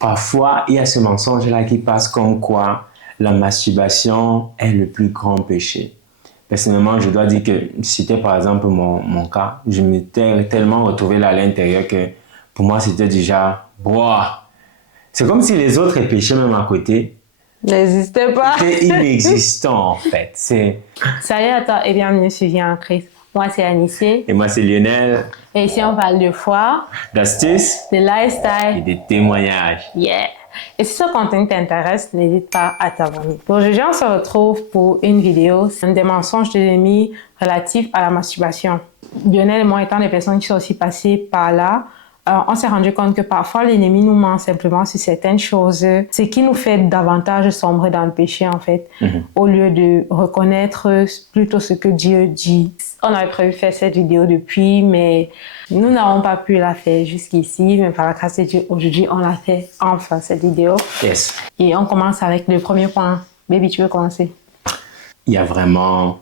Parfois, il y a ce mensonge-là qui passe comme quoi la masturbation est le plus grand péché. Personnellement, je dois dire que si c'était par exemple mon cas, je m'étais tellement retrouvé là à l'intérieur que pour moi, c'était déjà, boah, c'est comme si les autres péchés même à côté n'existait pas. C'était inexistant en fait. Salut à toi et bienvenue sur Vie en Christ. Moi c'est Anissé. Et moi c'est Lionel. Et ici on parle de foi, d'astuces, de lifestyle et de témoignages. Yeah! Et si ce contenu t'intéresse, n'hésite pas à t'abonner. Aujourd'hui, on se retrouve pour une vidéo, c'est des mensonges de l'ennemi relatifs à la masturbation. Lionel et moi étant des personnes qui sont aussi passées par là, on s'est rendu compte que parfois l'ennemi nous ment simplement sur certaines choses, ce qui nous fait davantage sombrer dans le péché en fait, au lieu de reconnaître plutôt ce que Dieu dit. On avait prévu faire cette vidéo depuis, mais nous n'avons pas pu la faire jusqu'ici, mais par la grâce de Dieu, aujourd'hui on l'a fait enfin cette vidéo. Yes. Et on commence avec le premier point. Baby, tu veux commencer? Il y a vraiment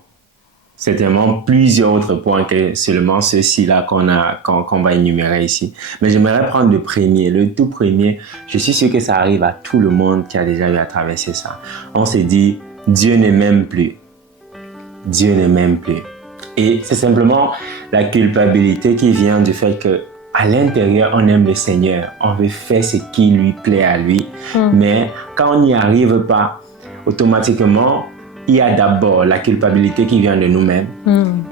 certainement plusieurs autres points que seulement ceux-ci-là qu'on va énumérer ici. Mais j'aimerais prendre le premier. Le tout premier, je suis sûr que ça arrive à tout le monde qui a déjà eu à traverser ça. On s'est dit, Dieu ne m'aime plus. Dieu ne m'aime plus. Et c'est simplement la culpabilité qui vient du fait que à l'intérieur, on aime le Seigneur. On veut faire ce qui lui plaît à lui. Mais quand on n'y arrive pas, automatiquement, il y a d'abord la culpabilité qui vient de nous-mêmes.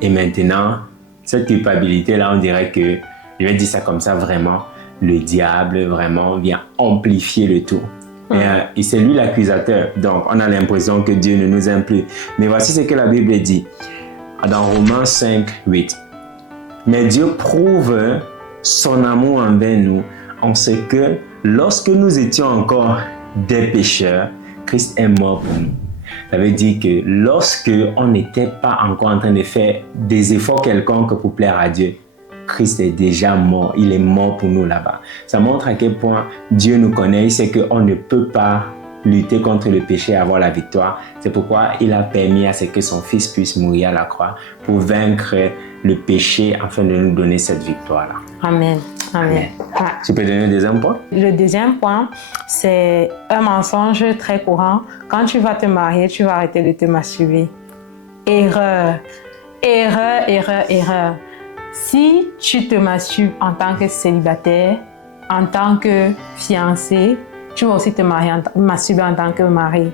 Et maintenant, cette culpabilité-là, on dirait que, je vais dire ça comme ça vraiment, le diable vraiment vient amplifier le tout. Et c'est lui l'accusateur. Donc, on a l'impression que Dieu ne nous aime plus. Mais voici ce que la Bible dit dans Romains 5, 8. Mais Dieu prouve son amour envers nous en ce que lorsque nous étions encore des pécheurs, Christ est mort pour nous. Ça veut dire que lorsque on n'était pas encore en train de faire des efforts quelconques pour plaire à Dieu, Christ est déjà mort. Il est mort pour nous là-bas. Ça montre à quel point Dieu nous connaît. Il sait qu'on ne peut pas lutter contre le péché et avoir la victoire. C'est pourquoi il a permis à ce que son Fils puisse mourir à la croix pour vaincre le péché afin de nous donner cette victoire-là. Amen. Amen. Amen. Tu peux donner le deuxième point? Le deuxième point, c'est un mensonge très courant. Quand tu vas te marier, tu vas arrêter de te masturber. Erreur. Erreur, erreur, erreur. Si tu te masturbes en tant que célibataire, en tant que fiancé, tu vas aussi te masturber en tant que mari.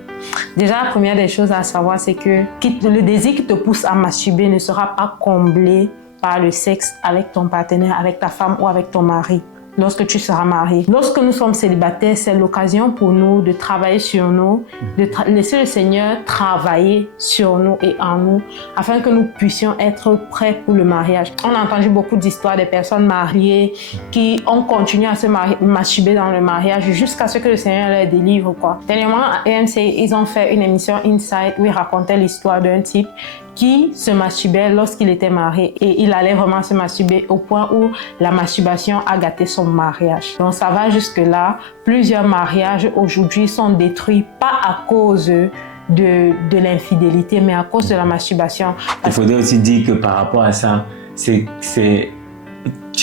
Déjà, la première des choses à savoir, c'est que le désir qui te pousse à masturber ne sera pas comblé par le sexe avec ton partenaire, avec ta femme ou avec ton mari, lorsque tu seras marié. Lorsque nous sommes célibataires, c'est l'occasion pour nous de travailler sur nous, de laisser le Seigneur travailler sur nous et en nous, afin que nous puissions être prêts pour le mariage. On a entendu beaucoup d'histoires de personnes mariées qui ont continué à se masturber dans le mariage jusqu'à ce que le Seigneur les délivre, quoi. Dernièrement, à EMC, ils ont fait une émission Inside où ils racontaient l'histoire d'un type qui se masturbait lorsqu'il était marié et il allait vraiment se masturber au point où la masturbation a gâté son mariage. Donc ça va jusque là. Plusieurs mariages aujourd'hui sont détruits pas à cause de l'infidélité mais à cause de la masturbation. Il faudrait aussi dire que par rapport à ça, tu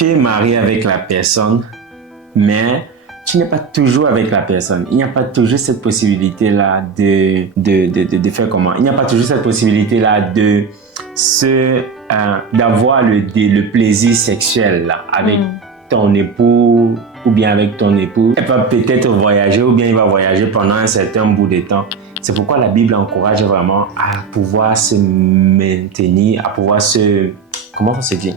es marié avec la personne mais tu n'es pas toujours avec la personne. Il n'y a pas toujours cette possibilité-là de faire comment? Il n'y a pas toujours cette possibilité-là d'avoir le plaisir sexuel là, avec ton époux ou bien avec ton époux. Elle va peut-être voyager ou bien il va voyager pendant un certain bout de temps. C'est pourquoi la Bible encourage vraiment à pouvoir se maintenir, à pouvoir se... Comment ça se dit?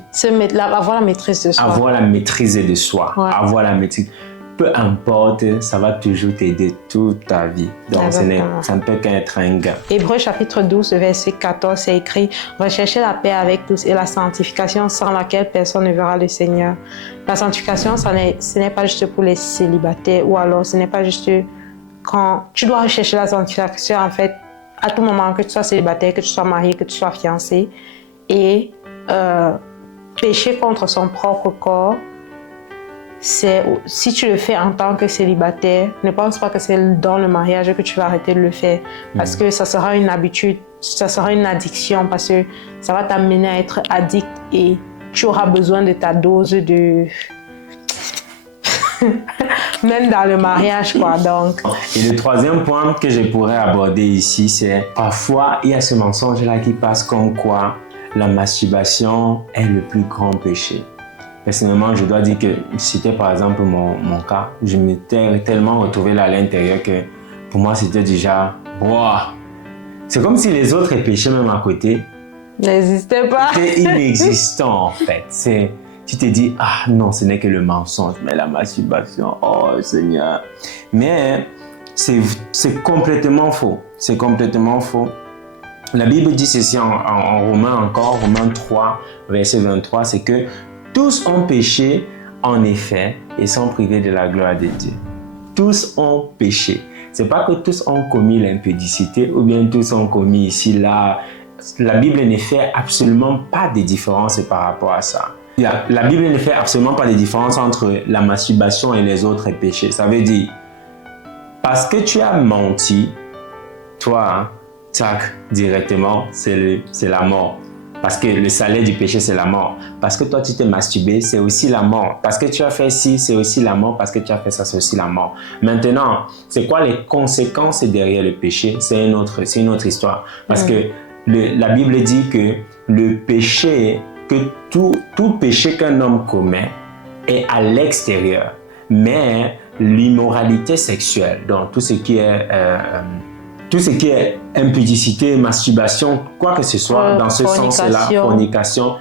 Avoir la maîtrise de soi. Avoir la maîtrise de soi. Ouais. Avoir la maîtrise... Peu importe, ça va toujours t'aider toute ta vie. Donc, ça ne peut qu'être un gain. Hébreux chapitre 12, verset 14, c'est écrit « Recherchez la paix avec tous et la sanctification sans laquelle personne ne verra le Seigneur. » La sanctification, ce n'est pas juste pour les célibataires ou alors ce n'est pas juste quand tu dois rechercher la sanctification en fait à tout moment, que tu sois célibataire, que tu sois marié, que tu sois fiancé. Et pécher contre son propre corps, si tu le fais en tant que célibataire, ne pense pas que c'est dans le mariage que tu vas arrêter de le faire. Parce que ça sera une habitude, ça sera une addiction, parce que ça va t'amener à être addict et tu auras besoin de ta dose de... Même dans le mariage, quoi, donc. Et le troisième point que je pourrais aborder ici, c'est parfois, il y a ce mensonge-là qui passe comme quoi la masturbation est le plus grand péché. Personnellement, je dois dire que c'était par exemple mon cas, je m'étais tellement retrouvé là à l'intérieur que pour moi, c'était déjà, wow. C'est comme si les autres péchés même à côté N'existait pas. c'était inexistant en fait. Tu te dis, ah non, ce n'est que le mensonge, mais la masturbation, oh Seigneur. Mais c'est complètement faux. C'est complètement faux. La Bible dit ceci en Romains encore, Romains 3, verset 23, c'est que tous ont péché en effet et sont privés de la gloire de Dieu. Tous ont péché. C'est pas que tous ont commis l'impudicité ou bien tous ont commis ici, là. La Bible ne fait absolument pas de différence par rapport à ça. La Bible ne fait absolument pas de différence entre la masturbation et les autres péchés. Ça veut dire, parce que tu as menti, toi, tac, directement, c'est la mort. Parce que le salaire du péché, c'est la mort. Parce que toi, tu t'es masturbé, c'est aussi la mort. Parce que tu as fait ci, c'est aussi la mort. Parce que tu as fait ça, c'est aussi la mort. Maintenant, c'est quoi les conséquences derrière le péché? C'est une autre histoire. Parce que la Bible dit que le péché, que tout péché qu'un homme commet est à l'extérieur. Mais l'immoralité sexuelle, donc tout ce qui est impudicité, masturbation, quoi que ce soit, dans ce sens-là, fornication,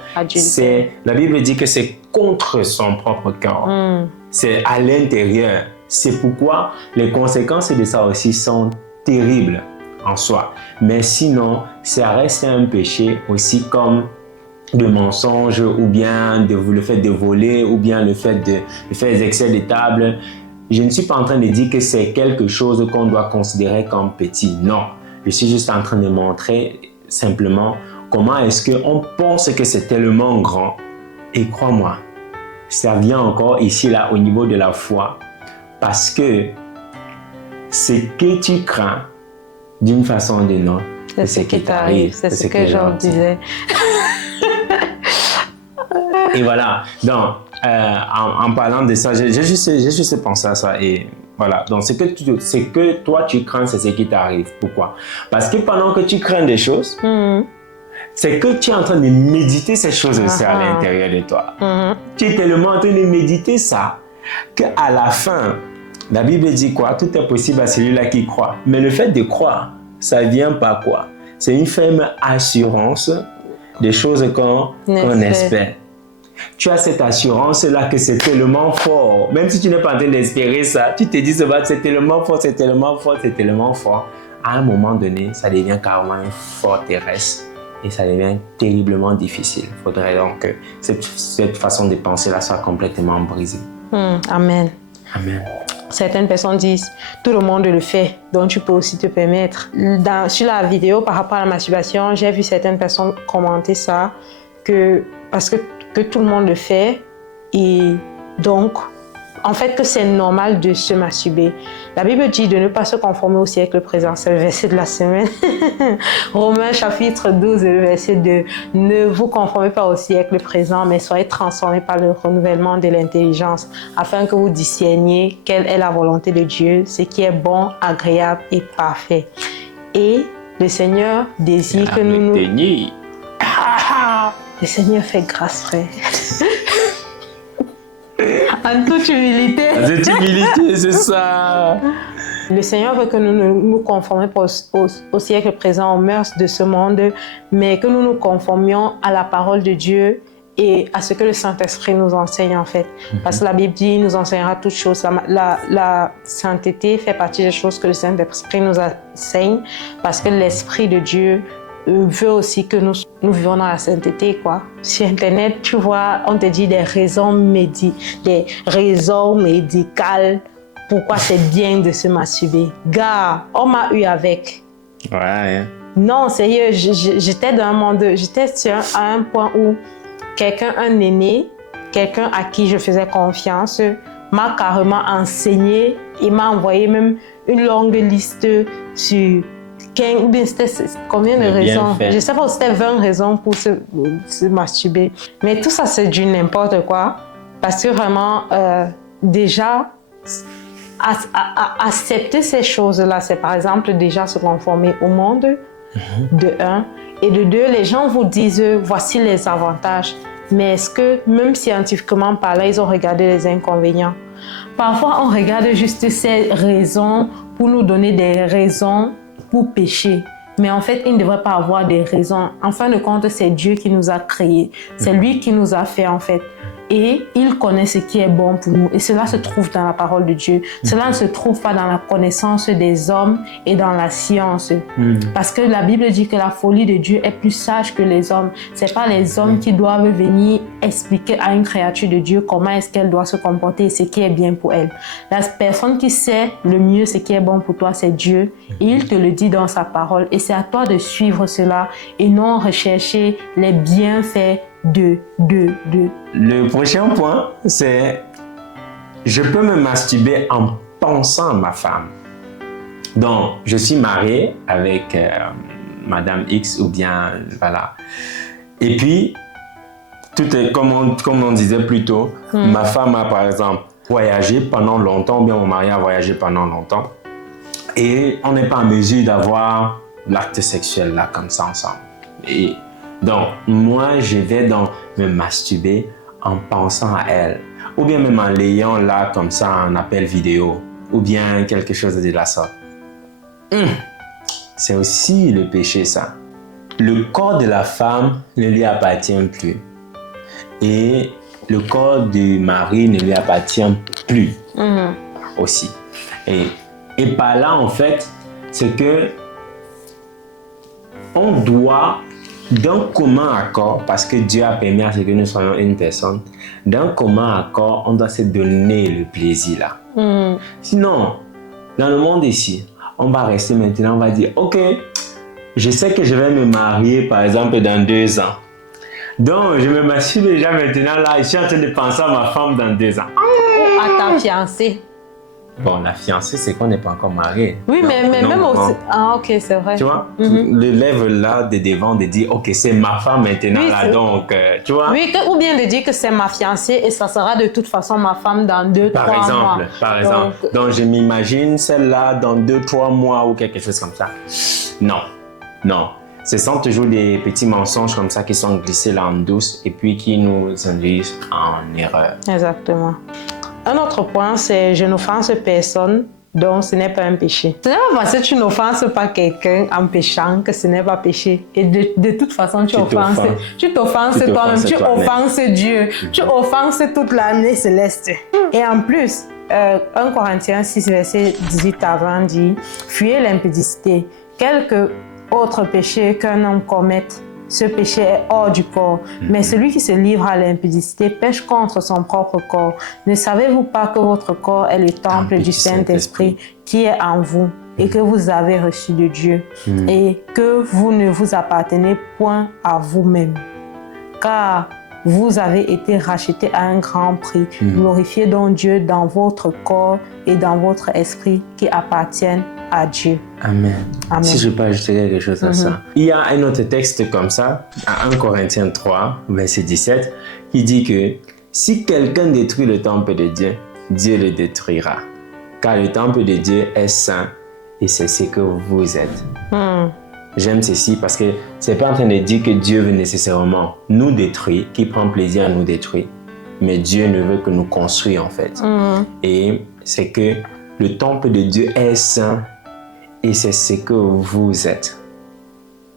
la Bible dit que c'est contre son propre cœur. C'est à l'intérieur. C'est pourquoi les conséquences de ça aussi sont terribles en soi. Mais sinon, ça reste un péché aussi comme de mensonge ou bien le fait de voler ou bien le fait de faire des excès de table. Je ne suis pas en train de dire que c'est quelque chose qu'on doit considérer comme petit. Non, je suis juste en train de montrer simplement comment est-ce qu'on pense que c'est tellement grand. Et crois-moi, ça vient encore ici, là, au niveau de la foi. Parce que ce que tu crains, d'une façon ou d'une autre, c'est ce qui t'arrive. C'est ce que Jean disait. Et voilà. Donc, en parlant de ça, j'ai juste pensé à ça. Et voilà. Donc, ce que toi, tu crains, c'est ce qui t'arrive. Pourquoi? Parce que pendant que tu crains des choses, c'est que tu es en train de méditer ces choses aussi à l'intérieur de toi. Tu es tellement en train de méditer ça qu'à la fin, la Bible dit quoi? Tout est possible à celui-là qui croit. Mais le fait de croire, ça vient par quoi? C'est une ferme assurance des choses qu'on espère. Tu as cette assurance-là que c'est tellement fort. Même si tu n'es pas en train d'espérer ça, tu te dis c'est tellement fort, c'est tellement fort, c'est tellement fort. À un moment donné, ça devient carrément une forteresse et ça devient terriblement difficile. Il faudrait donc que cette façon de penser-là soit complètement brisée. Amen. Amen. Certaines personnes disent, tout le monde le fait, donc tu peux aussi te permettre. Sur la vidéo par rapport à la masturbation, j'ai vu certaines personnes commenter ça, parce que tout le monde le fait, et donc, en fait, que c'est normal de se masturber. La Bible dit de ne pas se conformer au siècle présent, c'est le verset de la semaine. Romains chapitre 12, le verset 2. Ne vous conformez pas au siècle présent, mais soyez transformés par le renouvellement de l'intelligence, afin que vous discerniez quelle est la volonté de Dieu, ce qui est bon, agréable et parfait. Et le Seigneur désire que nous... Le Seigneur fait grâce, frère. En toute humilité. En toute humilité, c'est ça. Le Seigneur veut que nous ne nous conformions pas au siècle présent, aux mœurs de ce monde, mais que nous nous conformions à la parole de Dieu et à ce que le Saint-Esprit nous enseigne en fait. Parce que la Bible dit, il nous enseignera toutes choses. La sainteté fait partie des choses que le Saint-Esprit nous enseigne, parce que l'Esprit de Dieu veut aussi que nous vivons dans la sainteté, quoi. Sur Internet, tu vois, on te dit des raisons médicales pourquoi c'est bien de se masturber. Gars, on m'a eu avec. Ouais. Non, sérieux, j'étais dans un monde, j'étais à un point où un aîné, quelqu'un à qui je faisais confiance, m'a carrément enseigné et m'a envoyé même une longue liste sur 15, ou bien c'était combien de raisons? Je ne sais pas, c'était 20 raisons pour se masturber. Mais tout ça, c'est du n'importe quoi. Parce que vraiment, déjà, accepter ces choses-là, c'est par exemple déjà se conformer au monde, de un. Et de deux, les gens vous disent, voici les avantages. Mais est-ce que, même scientifiquement parlant, ils ont regardé les inconvénients? Parfois, on regarde juste ces raisons pour nous donner des raisons pour pécher. Mais en fait, il ne devrait pas avoir des raisons. En fin de compte, c'est Dieu qui nous a créés. C'est lui qui nous a fait, en fait. Et il connaît ce qui est bon pour nous. Et cela se trouve dans la parole de Dieu. Cela ne se trouve pas dans la connaissance des hommes et dans la science. Parce que la Bible dit que la folie de Dieu est plus sage que les hommes. Ce n'est pas les hommes qui doivent venir expliquer à une créature de Dieu comment est-ce qu'elle doit se comporter et ce qui est bien pour elle. La personne qui sait le mieux ce qui est bon pour toi, c'est Dieu. Et il te le dit dans sa parole. Et c'est à toi de suivre cela et non rechercher les bienfaits de. Le prochain point, c'est je peux me masturber en pensant à ma femme. Donc, je suis marié avec Madame X ou bien, voilà. Et puis, tout est comme on disait plus tôt, ma femme a par exemple voyagé pendant longtemps, ou bien mon mari a voyagé pendant longtemps. Et on n'est pas en mesure d'avoir l'acte sexuel là, comme ça, ensemble. Et donc, moi, je vais donc me masturber en pensant à elle. Ou bien même en l'ayant là, comme ça, en appel vidéo. Ou bien quelque chose de la sorte. C'est aussi le péché, ça. Le corps de la femme ne lui appartient plus. Et le corps du mari ne lui appartient plus aussi. Et par là, en fait, c'est que on doit, d'un commun accord, parce que Dieu a permis à ce que nous soyons une personne, d'un commun accord, on doit se donner le plaisir là. Sinon, dans le monde ici, on va rester maintenant, on va dire, ok, je sais que je vais me marier par exemple dans 2 ans. Donc, je me masturbe déjà maintenant là, je suis en train de penser à ma femme dans 2 ans. À ta fiancée. Bon, la fiancée, c'est qu'on n'est pas encore marié. Oui, mais même aussi. Ah, ok, c'est vrai. Tu vois, le lève là de devant de dire, ok, c'est ma femme maintenant oui, là, donc, tu vois. Oui, ou bien de dire que c'est ma fiancée et ça sera de toute façon ma femme dans 2-3 mois. Par exemple. Donc, je m'imagine celle-là dans 2-3 mois ou quelque chose comme ça. Non. Ce sont toujours des petits mensonges comme ça qui sont glissés là en douce et puis qui nous induisent en erreur. Exactement. Un autre point, c'est je n'offense personne, donc ce n'est pas un péché. Ce n'est pas parce que tu n'offenses pas quelqu'un en péchant que ce n'est pas péché. Et de toute façon, tu t'offenses toi-même, tu offenses Dieu, tu offenses toute l'année céleste. Et en plus, 1 Corinthiens 6, verset 18 à 20 dit « Fuyez l'impudicité, quelque autre péché qu'un homme commette. Ce péché est hors du corps, mais celui qui se livre à l'impudicité pêche contre son propre corps. Ne savez-vous pas que votre corps est le temple du Saint-Esprit qui est en vous et que vous avez reçu de Dieu et que vous ne vous appartenez point à vous-même, car vous avez été rachetés à un grand prix. Glorifiez donc Dieu dans votre corps et dans votre esprit qui appartiennent à Dieu. Amen. Si je peux ajouter quelque chose à ça. Il y a un autre texte comme ça, à 1 Corinthiens 3, verset 17, qui dit que si quelqu'un détruit le temple de Dieu, Dieu le détruira. Car le temple de Dieu est saint et c'est ce que vous êtes. J'aime ceci parce que c'est pas en train de dire que Dieu veut nécessairement nous détruire, qu'il prend plaisir à nous détruire. Mais Dieu ne veut que nous construire en fait. Et c'est que le temple de Dieu est saint et c'est ce que vous êtes.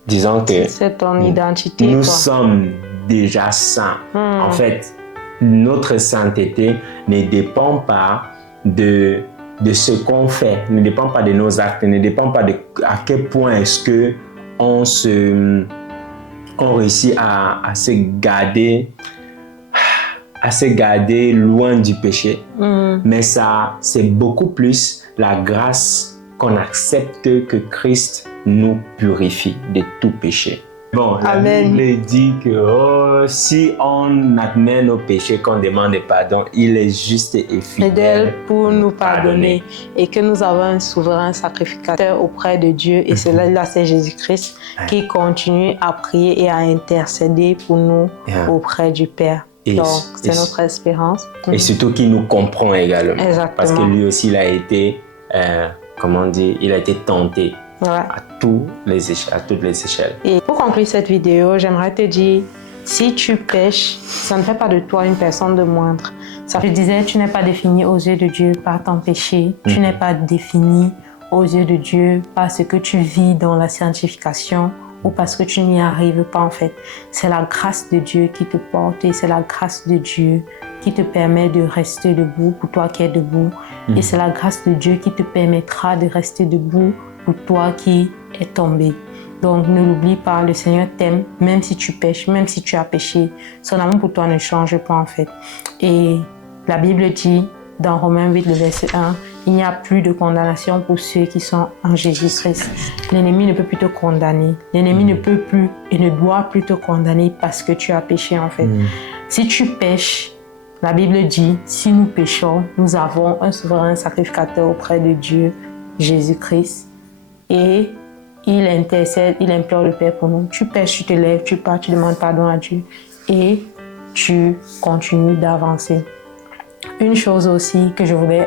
Disons que c'est ton identité. Nous sommes déjà saints. En fait, notre sainteté ne dépend pas de ce qu'on fait, ne dépend pas de nos actes, ne dépend pas de à quel point est-ce que on réussit à se garder loin du péché. Mais ça, c'est beaucoup plus la grâce qu'on accepte que Christ nous purifie de tout péché. Bon, la Bible dit que si on admet nos péchés, qu'on demande pardon, il est juste et fidèle pour nous pardonner. Et que nous avons un souverain sacrificateur auprès de Dieu. Et celui-là, c'est Jésus-Christ qui continue à prier et à intercéder pour nous auprès du Père. Donc, c'est notre espérance. Et surtout qu'il nous comprend également. Exactement. Parce que lui aussi, il a été, il a été tenté à toutes les échelles. Et pour conclure cette vidéo, j'aimerais te dire, si tu pêches, ça ne fait pas de toi une personne de moindre. Ça, je disais, tu n'es pas défini aux yeux de Dieu par ton péché. Tu n'es pas défini aux yeux de Dieu par ce que tu vis dans la sanctification ou parce que tu n'y arrives pas en fait. C'est la grâce de Dieu qui te porte et c'est la grâce de Dieu qui te permet de rester debout pour toi qui es debout. Et c'est la grâce de Dieu qui te permettra de rester debout pour toi qui es tombé. Donc ne l'oublie pas, le Seigneur t'aime, même si tu pêches, même si tu as péché. Son amour pour toi ne change pas en fait. Et la Bible dit dans Romains 8, le verset 1, il n'y a plus de condamnation pour ceux qui sont en Jésus-Christ. L'ennemi ne peut plus te condamner. L'ennemi ne peut plus et ne doit plus te condamner parce que tu as péché en fait. Si tu pêches, la Bible dit, si nous péchons, nous avons un souverain sacrificateur auprès de Dieu, Jésus-Christ. Et il intercède, il implore le Père pour nous. Tu pêches, tu te lèves, tu pars, tu demandes pardon à Dieu et tu continues d'avancer. Une chose aussi que je voulais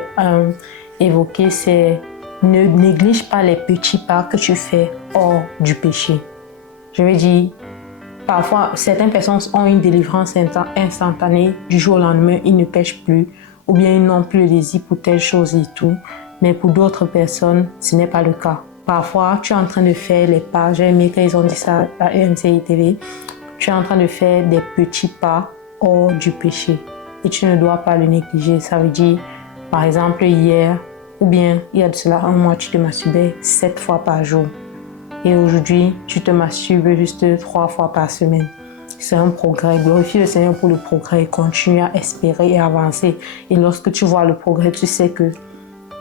évoquer, c'est ne néglige pas les petits pas que tu fais hors du péché. Je veux dire, parfois, certaines personnes ont une délivrance instantanée. Du jour au lendemain, ils ne pêchent plus ou bien ils n'ont plus le désir pour telle chose et tout. Mais pour d'autres personnes, ce n'est pas le cas. Parfois, tu es en train de faire les pas. J'ai aimé qu'ils ont dit ça à EMCI TV. Tu es en train de faire des petits pas hors du péché. Et tu ne dois pas le négliger. Ça veut dire, par exemple, hier, ou bien il y a de cela un mois, tu te masturbais 7 fois par jour. Et aujourd'hui, tu te masturbes juste 3 fois par semaine. C'est un progrès. Glorifie le Seigneur pour le progrès. Continue à espérer et avancer. Et lorsque tu vois le progrès, tu sais que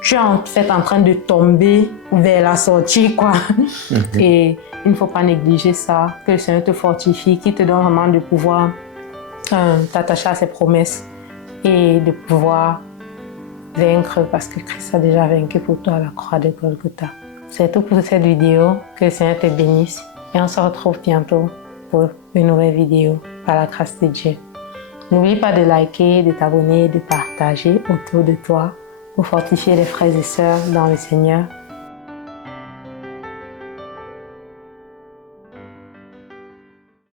tu es en fait en train de tomber vers la sortie, quoi. Et il ne faut pas négliger ça. Que le Seigneur te fortifie, qu'il te donne vraiment de pouvoir t'attacher à ses promesses et de pouvoir vaincre parce que Christ a déjà vaincu pour toi à la croix de Golgotha. C'est tout pour cette vidéo. Que le Seigneur te bénisse et on se retrouve bientôt pour une nouvelle vidéo par la grâce de Dieu. N'oublie pas de liker, de t'abonner, de partager autour de toi pour fortifier les frères et sœurs dans le Seigneur